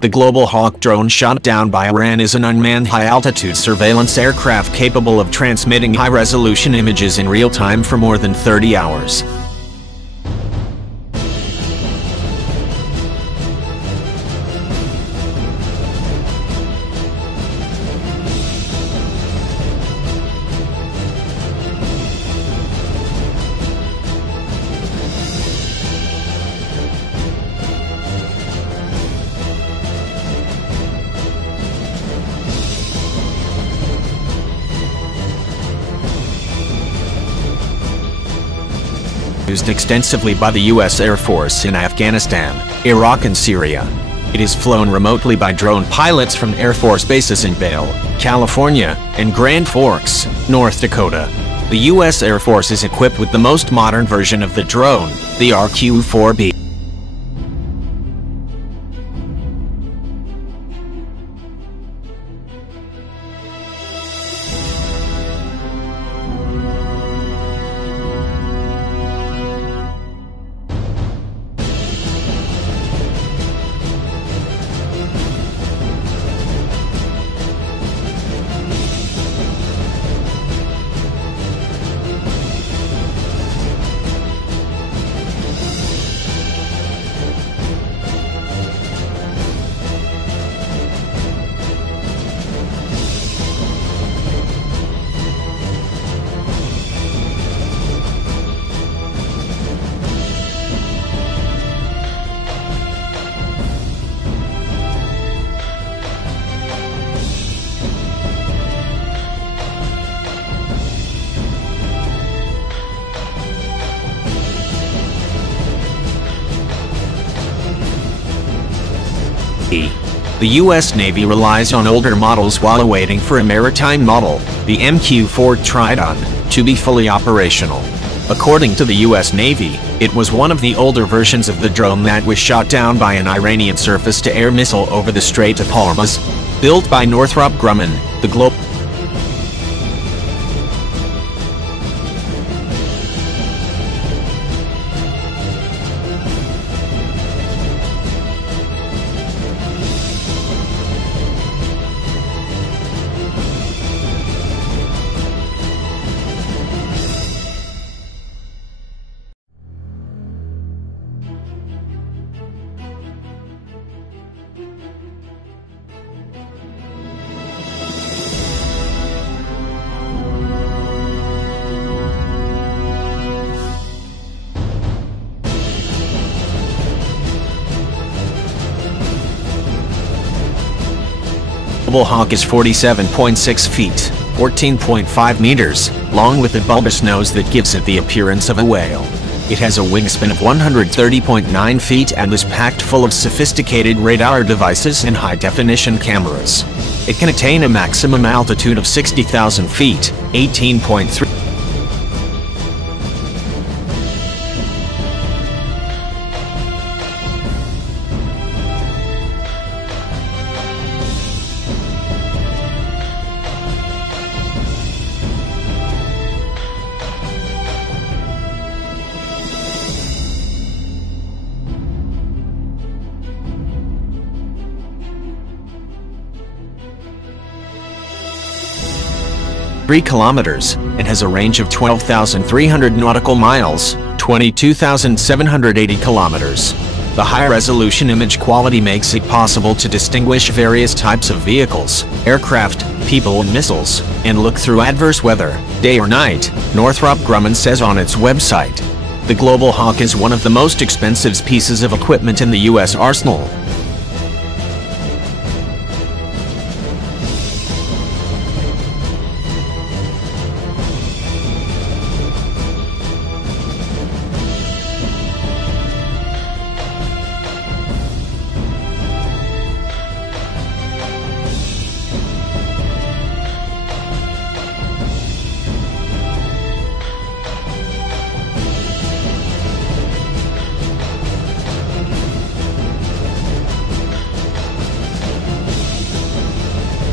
The Global Hawk drone shot down by Iran is an unmanned high-altitude surveillance aircraft capable of transmitting high-resolution images in real time for more than 30 hours. Used extensively by the U.S. Air Force in Afghanistan, Iraq and Syria. It is flown remotely by drone pilots from Air Force bases in Vail, California, and Grand Forks, North Dakota. The U.S. Air Force is equipped with the most modern version of the drone, the RQ-4B. The U.S. Navy relies on older models while awaiting for a maritime model, the MQ-4 Tridon, to be fully operational. According to the U.S. Navy, it was one of the older versions of the drone that was shot down by an Iranian surface-to-air missile over the Strait of Hormuz. Built by Northrop Grumman, the global Global Hawk is 47.6 feet, 14.5 meters, long with a bulbous nose that gives it the appearance of a whale. It has a wingspan of 130.9 feet and is packed full of sophisticated radar devices and high-definition cameras. It can attain a maximum altitude of 60,000 feet, 18.3 kilometers, and has a range of 12,300 nautical miles, 22,780 kilometers. The high-resolution image quality makes it possible to distinguish various types of vehicles, aircraft, people and missiles, and look through adverse weather, day or night, Northrop Grumman says on its website. The Global Hawk is one of the most expensive pieces of equipment in the U.S. arsenal.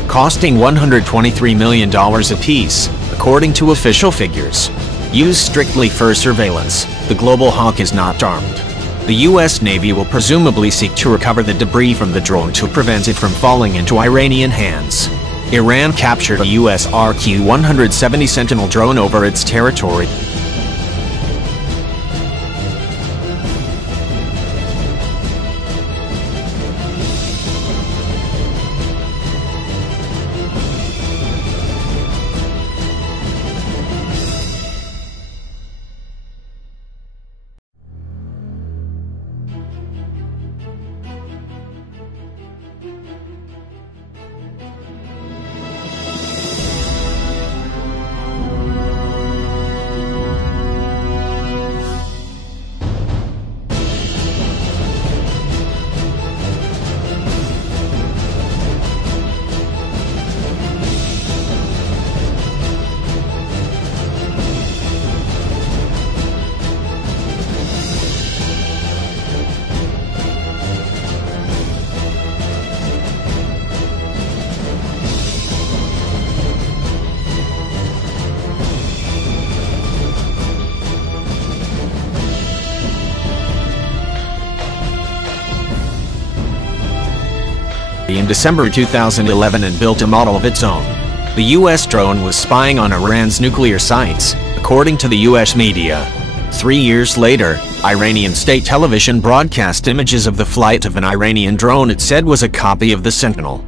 costing $123 million apiece, according to official figures. Used strictly for surveillance, the Global Hawk is not armed. The U.S. Navy will presumably seek to recover the debris from the drone to prevent it from falling into Iranian hands. Iran captured a U.S. RQ-170 Sentinel drone over its territory. In December 2011 and built a model of its own. The U.S. drone was spying on Iran's nuclear sites, according to the U.S. media. 3 years later, Iranian state television broadcast images of the flight of an Iranian drone it said was a copy of the Sentinel.